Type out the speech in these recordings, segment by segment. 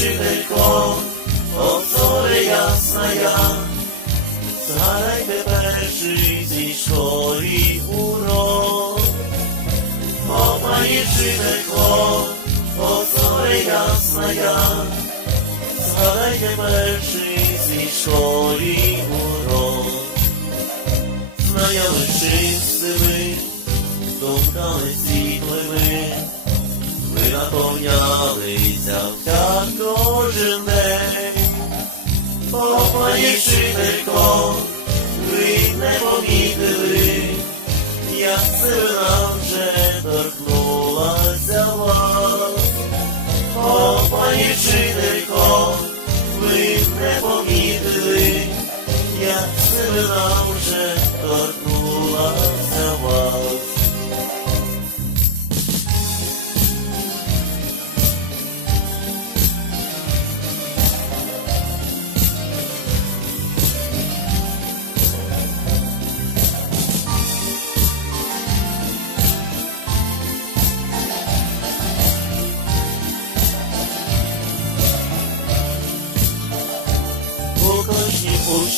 вчителько, о зоре ясная, згадайте перший зі школі урок, о вчителько, о зоре ясная, згадайте перший зі школі урок. Знаяли чистими, думками світлими, ви наповнялися вся Вчителько, ви не помітили, як сила вже торкнулася вас. О, пані вчителько, ви не помітили, як сила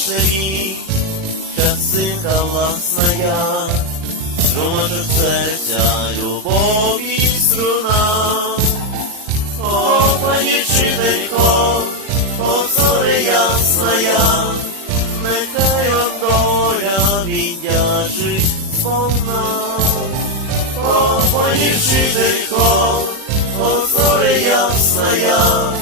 шари, как циха власная, Дружит серця любов і струна. О, пані вчителько, о, ясна я, Нехай от горя віддяжить сповна. О, пані вчителько, о, ясна я.